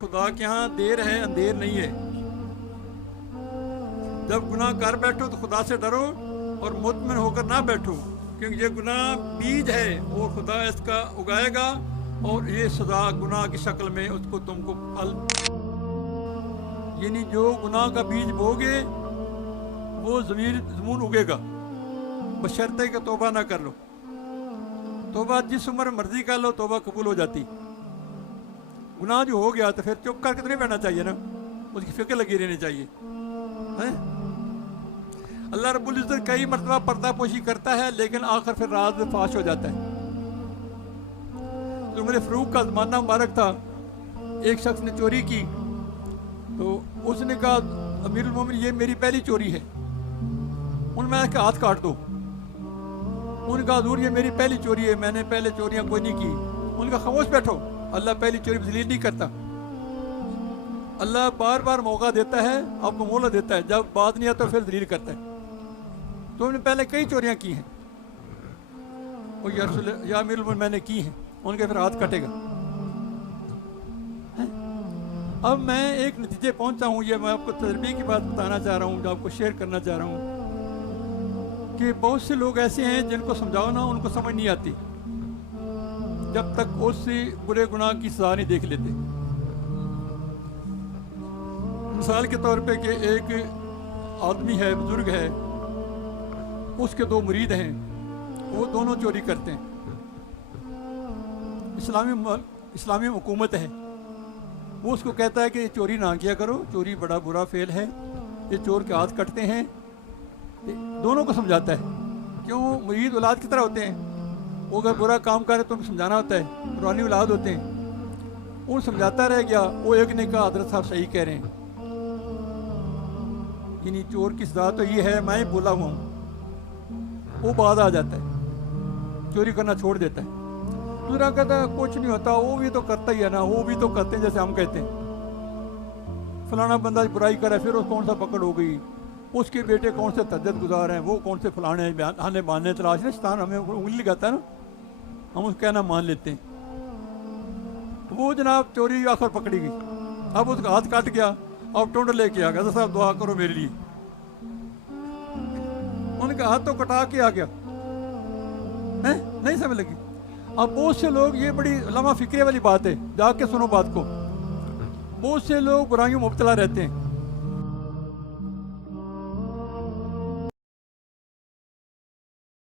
خدا کے ہاں دیر ہے اندھیر نہیں ہے. جب گناہ کر بیٹھو تو خدا سے ڈرو اور مطمئن ہو کر نہ بیٹھو، کیونکہ یہ گناہ بیج ہے اور خدا اس کا اگائے گا اور یہ سزا گناہ کی شکل میں اس کو تم کو پھل، یعنی جو گناہ کا بیج بوگے وہ زمین اگے گا، بشرطے کہ توبہ نہ کر لو. توبہ جس عمر مرضی کر لو توبہ قبول ہو جاتی. گناہ جو ہو گیا تو پھر چپ کر کے تو نہیں بیٹھنا چاہیے نا، اس کی فکر لگی رہنی چاہیے. اللہ رب العزت کئی مرتبہ پردہ پوشی کرتا ہے لیکن آخر پھر راز فاش ہو جاتا ہے. عمر فاروق کا زمانہ مبارک تھا، ایک شخص نے چوری کی تو اس نے کہا امیر المومنین یہ میری پہلی چوری ہے. ان میں کہ ہاتھ کاٹ دو. ان کا حضور یہ میری پہلی چوری ہے، میں نے پہلے چوریاں کوئی نہیں کی. ان کا خاموش بیٹھو، اللہ پہلی چوری ذلیل نہیں کرتا. اللہ بار بار موقع دیتا ہے، آپ کو مہلت دیتا ہے، جب بات نہیں آتا تو پھر ذلیل کرتا ہے. تو نے پہلے کئی چوریاں کی ہیں، اور یا امیر المومنین میں نے کی ہیں. ان کے پھر ہاتھ کٹے گا. اب میں ایک نتیجے پہنچا ہوں، یہ میں آپ کو تجربے کی بات بتانا چاہ رہا ہوں، جو آپ کو شیئر کرنا چاہ رہا ہوں کہ بہت سے لوگ ایسے ہیں جن کو سمجھاؤ نا ان کو سمجھ نہیں آتی جب تک اس سے برے گناہ کی سزا نہیں دیکھ لیتے. مثال کے طور پہ کہ ایک آدمی ہے، بزرگ ہے، اس کے دو مرید ہیں، وہ دونوں چوری کرتے ہیں. اسلامی حکومت ہے، وہ اس کو کہتا ہے کہ یہ چوری نہ کیا کرو، چوری بڑا برا فعل ہے، یہ چور کے ہاتھ کٹتے ہیں. دونوں کو سمجھاتا ہے. کیوں؟ مرید اولاد کی طرح ہوتے ہیں، وہ اگر برا کام کرے تو سمجھانا ہوتا ہے، روحانی اولاد ہوتے ہیں. ان سمجھاتا رہ گیا. وہ ایک نے کہا حضرت صاحب صحیح کہہ رہے ہیں، یعنی چور کی سزا تو یہ ہے، میں بولا ہوا ہوں. وہ بعد آ جاتا ہے، چوری کرنا چھوڑ دیتا ہے. دوسرا کہتا ہے کچھ نہیں ہوتا، وہ بھی تو کرتا ہی ہے نا، وہ بھی تو کرتے ہیں جیسے ہم کہتے ہیں. فلانا بندہ برائی کرا، پھر اس کون سا پکڑ ہو گئی، اس کے بیٹے کون سے تہجد گزار ہیں، وہ کون سے فلانے آنے ماننے تلاش ہے. شیطان ہمیں انگلی لگاتا ہے نا، ہم اس کہنا مان لیتے ہیں. وہ جناب چوری آخر پکڑی گئی. اب اس کا ہاتھ کاٹ گیا، اب ٹونڈ لے کے آ گیا، صاحب دعا کرو میرے لیے. ان کا ہاتھ تو کٹا کے آ گیا. نہیں سمجھ لگی. اب بہت سے لوگ، یہ بڑی لمحہ فکرے والی بات ہے، جا کے سنو بات کو، بہت سے لوگ برائیوں مبتلا رہتے ہیں.